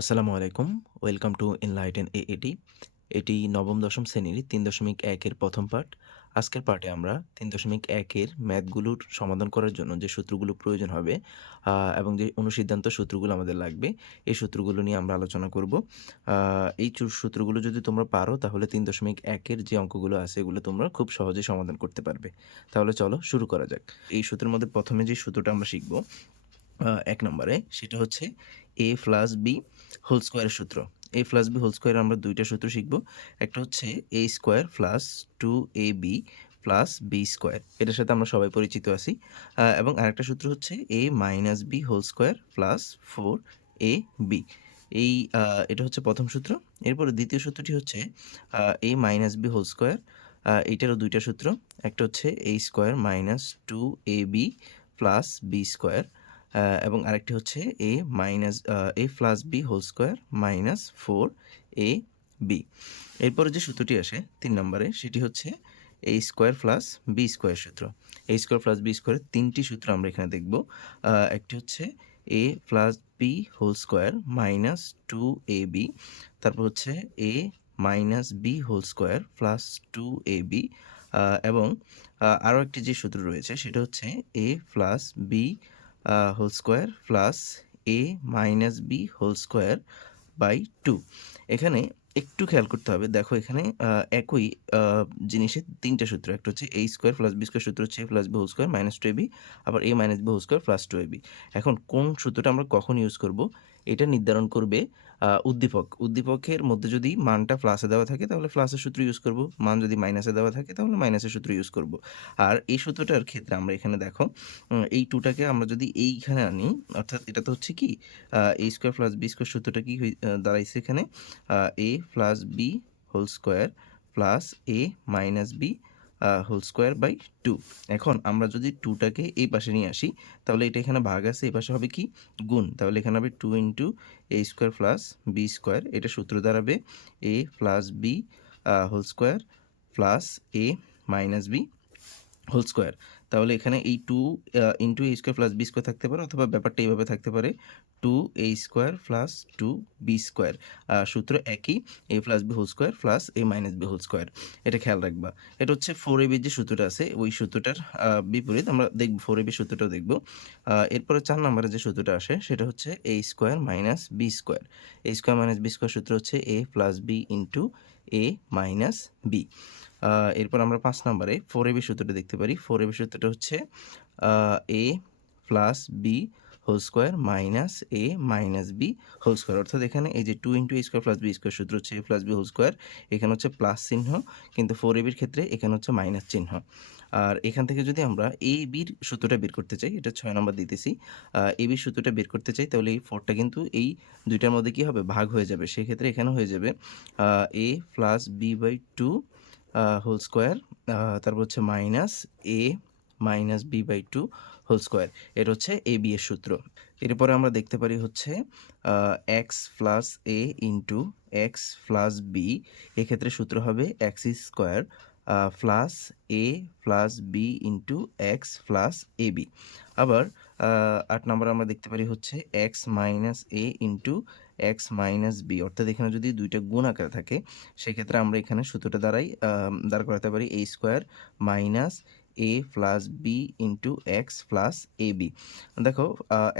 আসসালামু আলাইকুম। Welcome to enlighten এএটি এটি এটি নবম, দশম শ্রেণির তিন দশমিক একের প্রথম পাঠ। আজকের পাঠে আমরা তিন দশমিক একের ম্যাথগুলোর সমাধান করার জন্য যে সূত্রগুলো প্রয়োজন হবে এবং যে অনুসিদ্ধান্ত সূত্রগুলো আমাদের লাগবে, এই সূত্রগুলো নিয়ে আমরা আলোচনা করব। এই সূত্রগুলো যদি তোমরা পারো, তাহলে তিন দশমিক একের যে অঙ্কগুলো আছে, এগুলো তোমরা খুব সহজে সমাধান করতে পারবে। তাহলে চলো শুরু করা যাক। এই সূত্রের মধ্যে প্রথমে যে সূত্রটা আমরা শিখব এক নম্বরে, সেটা হচ্ছে এ প্লাস বি হোল স্কোয়ারের সূত্র। A plus B whole square আমরা দুইটা সূত্র শিখব। একটা হচ্ছে A square plus two A B plus B square এটার সাথে আমরা সবাই পরিচিত আছি। এবং আরেকটা সূত্র হচ্ছে A minus B whole square plus four A B এই এটা হচ্ছে প্রথম সূত্র। এরপরে দ্বিতীয় সূত্রটি হচ্ছে A minus B whole square এইটারও দুইটা সূত্র। একটা হচ্ছে A square minus two A B plus B square এবং আরেকটি হচ্ছে A minus A plus B whole square minus four A B এরপরে যে সূত্রটি আসে তিন নম্বরে, সেটি হচ্ছে A square plus B square সূত্র। এ স্কোয়ার প্লাস বি স্কোয়ারের তিনটি সূত্র আমরা এখানে দেখব। একটি হচ্ছে A plus B whole square minus two A B তারপর হচ্ছে A minus B whole square plus two A B এবং আরও একটি যে সূত্র রয়েছে, সেটা হচ্ছে A plus B whole square plus A minus B whole square by two এখানে একটু খেয়াল করতে হবে। দেখো এখানে একই জিনিসের তিনটা সূত্র। একটা হচ্ছে A square plus B square সূত্র হচ্ছে A plus B whole square minus two A B আবার A minus B whole square plus two A B এখন কোন সূত্রটা আমরা কখন ইউজ করব? এটা নির্ধারণ করবে উদ্দীপক। উদ্দীপকের মধ্যে যদি মানটা প্লাসে দেওয়া থাকে, তাহলে প্লাসের সূত্র ইউজ করব। মান যদি মাইনাসে দেওয়া থাকে, তাহলে মাইনাসের সূত্র ইউজ করব। আর এই সূত্রটার ক্ষেত্রে আমরা এখানে দেখো এই টুটাকে আমরা যদি এইখানে আনি, অর্থাৎ এটা তো হচ্ছে কি A square plus B square সূত্রটা কি দাঁড়াইছে এখানে? A plus B whole square plus A minus B whole square by two এখন আমরা যদি টুটাকে এই পাশে নিয়ে আসি, তাহলে এটা এখানে ভাগ আছে, এই পাশে হবে কি? গুণ। তাহলে এখানে হবে two into A square plus B square এটা সূত্র দাঁড়াবে A plus B whole square plus A minus B whole square তাহলে এখানে এই two into A square plus B square থাকতে পারে অথবা ব্যাপারটা এইভাবে থাকতে পারে। Two A square plus two B square সূত্র একই A plus B whole square plus A minus B whole square এটা খেয়াল রাখবা। এটা হচ্ছে ফোর এ যে সূত্রটা আছে, ওই সূত্রটার বিপরীত। আমরা দেখব ফোর এ বি সূত্রটাও দেখব। এরপরে চার নম্বরে যে সূত্রটা আসে, সেটা হচ্ছে A square minus B square A square minus B square সূত্র হচ্ছে A plus B into A minus B এরপর আমরা পাঁচ নম্বরে ফোর এ বি সূত্রটা দেখতে পারি। ফোর এ বি সূত্রটা হচ্ছে A plus B whole square minus A minus B whole square অর্থাৎ এখানে এই যে two into A square plus B square সূত্র হচ্ছে A plus B whole square এখানে হচ্ছে প্লাস চিহ্ন, কিন্তু ফোর এ বির ক্ষেত্রে এখানে হচ্ছে মাইনাস চিহ্ন। আর এখান থেকে যদি আমরা এ বির সূত্রটা বের করতে চাই, এটা ছয় নম্বর দিতেছি এ বির সূত্রটা বের করতে চাই, তাহলে এই ফোরটা কিন্তু এই দুইটার মধ্যে কী হবে? ভাগ হয়ে যাবে। সেক্ষেত্রে এখানে হয়ে যাবে A plus B by two whole square তারপর হচ্ছে minus A minus B by two whole square. এটা হচ্ছে এ বি এর সূত্র। এরপরে আমরা দেখতে পারি হচ্ছে X plus A into X plus B এক্ষেত্রে সূত্র হবে X square plus A plus B into X plus A B আবার আট নম্বর আমরা দেখতে পারি হচ্ছে X minus A into X minus B অর্থাৎ এখানে যদি দুইটা গুণ আকারে থাকে, সেক্ষেত্রে আমরা এখানে সূত্রটা দ্বারাই দাঁড় করাতে পারি A square minus A plus B into X plus A B দেখো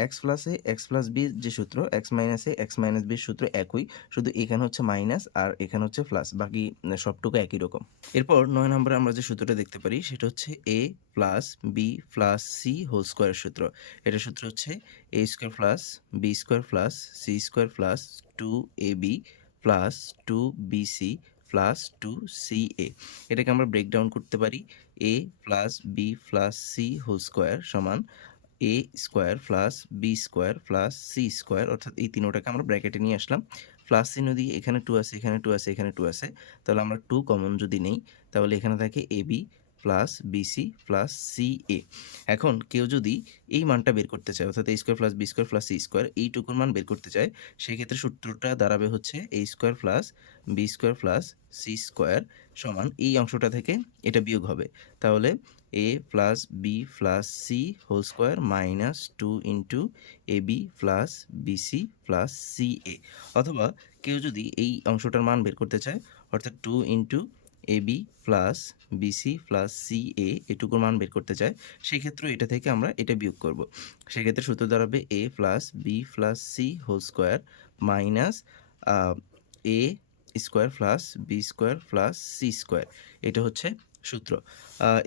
X plus X plus B যে সূত্র এক্স মাইনাস এক্স মাইনাস বির সূত্র একই, শুধু এখানে হচ্ছে মাইনাস আর এখানে হচ্ছে প্লাস বাকি সবটুকু একই রকম। এরপর নয় নম্বরে আমরা যে সূত্রটা দেখতে পারি, সেটা হচ্ছে A plus B plus C whole স্কোয়ারের সূত্র। এটা সূত্র হচ্ছে A square plus B square plus C square plus two A B plus two B C plus two C A এটাকে আমরা ব্রেকডাউন করতে পারি A plus B plus C whole square সমান A square plus B square plus C square অর্থাৎ এই তিনোটাকে আমরা ব্র্যাকেটে নিয়ে আসলাম। প্লাস চিহ্ন দিয়ে এখানে টু আছে, এখানে টু আছে, এখানে টু আছে। তাহলে আমরা টু কমন যদি নেই, তাহলে এখানে থাকে A B plus B C plus C A এখন কেউ যদি এই মানটা বের করতে চায়, অর্থাৎ A square plus B square plus C square এইটুকুর মান বের করতে চায়, সেক্ষেত্রে সূত্রটা দাঁড়াবে হচ্ছে A square plus B square plus C square সমান এই অংশটা থেকে এটা বিয়োগ হবে। তাহলে A plus B plus C whole square minus two into A B plus B C plus C A অথবা কেউ যদি এই অংশটার মান বের করতে চায়, অর্থাৎ two into A B plus B C plus C A এটুকুর মান বের করতে চায় সেই ক্ষেত্রে এটা থেকে আমরা এটা বিয়োগ করব। সেক্ষেত্রে সূত্র দাঁড়াবে A plus B plus C whole square minus A square plus B square plus C square এটা হচ্ছে সূত্র।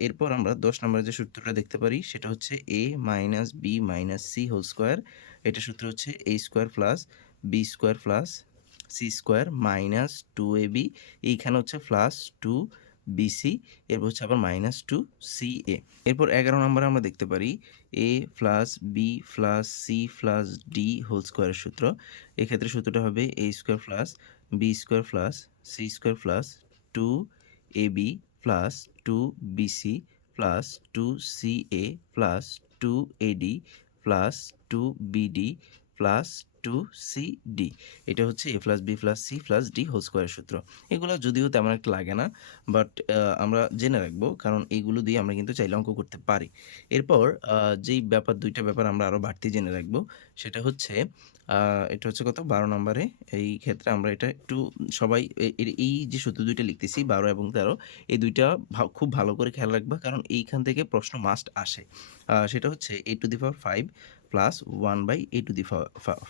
এরপর আমরা দশ নম্বরের যে সূত্রটা দেখতে পারি, সেটা হচ্ছে A minus B minus C whole square এটা সূত্র হচ্ছে A square plus B square plus C square minus two A B এইখানে হচ্ছে প্লাস টু বিসি এরপর হচ্ছে আবার মাইনাস টু সি এ এরপর এগারো নম্বরে আমরা দেখতে পারি A plus B plus C plus D whole স্কোয়ারের সূত্র। এক্ষেত্রে সূত্রটা হবে A square plus B square plus C square plus two A B plus two BC plus two C A plus two AD plus two BD plus two C D এটা হচ্ছে A plus B plus C plus D whole স্কোয়ারের সূত্র। এগুলো যদিও তেমন একটা লাগে না বাট আমরা জেনে রাখব, কারণ এইগুলো দিয়ে আমরা কিন্তু চাইলে অঙ্ক করতে পারি। এরপর যেই ব্যাপার, দুইটা ব্যাপার আমরা আরও বাড়তি জেনে রাখব, সেটা হচ্ছে এটা হচ্ছে কত? বারো নম্বরে। এই ক্ষেত্রে আমরা এটা একটু সবাই এই যে সূত্র দুইটা লিখতেছি, বারো এবং তেরো, এই দুইটা খুব ভালো করে খেয়াল রাখবা, কারণ এইখান থেকে প্রশ্ন মাস্ট আসে। সেটা হচ্ছে A to the power five plus one by A to the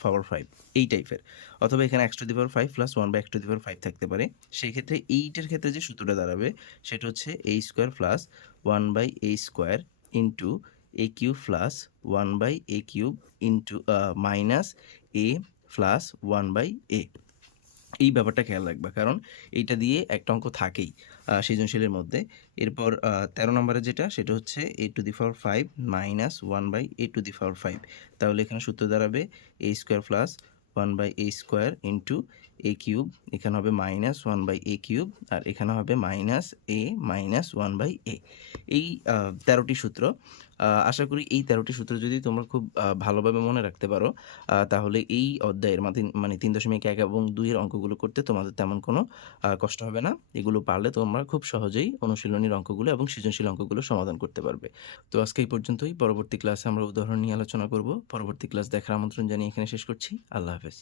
power five এই টাইপের অথবা এখানে X to the power five plus one by X to the power five থাকতে পারে। সেই ক্ষেত্রে এইটার ক্ষেত্রে যে সূত্রটা দাঁড়াবে, সেটা হচ্ছে A square plus one by A square into A cube plus one by A cube into minus A plus one by A এই ব্যাপারটা খেয়াল রাখবা। কারণ এইটা দিয়ে একটা অঙ্ক থাকেই সৃজনশীলের মধ্যে। এরপর তেরো নম্বরে যেটা, সেটা হচ্ছে A to the power five minus one by A to the power five তাহলে এখানে সূত্র দাঁড়াবে A square plus one by A square into A cube এখানে হবে minus one by A cube আর এখানে হবে minus A minus one by A এই তেরোটি সূত্র আশা করি এই তেরোটি সূত্র যদি তোমরা খুব ভালোভাবে মনে রাখতে পারো তাহলে এই অধ্যায়ের মানে তিন- দশমিক এক এবং দুইয়ের অঙ্কগুলো করতে তোমাদের তেমন কোনো কষ্ট হবে না। এগুলো পারলে তোমরা খুব সহজেই অনুশীলনীর অঙ্কগুলো এবং সৃজনশীল অঙ্কগুলো সমাধান করতে পারবে। তো আজকে এই পর্যন্তই। পরবর্তী ক্লাসে আমরা উদাহরণ নিয়ে আলোচনা করব। পরবর্তী ক্লাস দেখার আমন্ত্রণ জানিয়ে এখানে শেষ করছি। আল্লাহ হাফেজ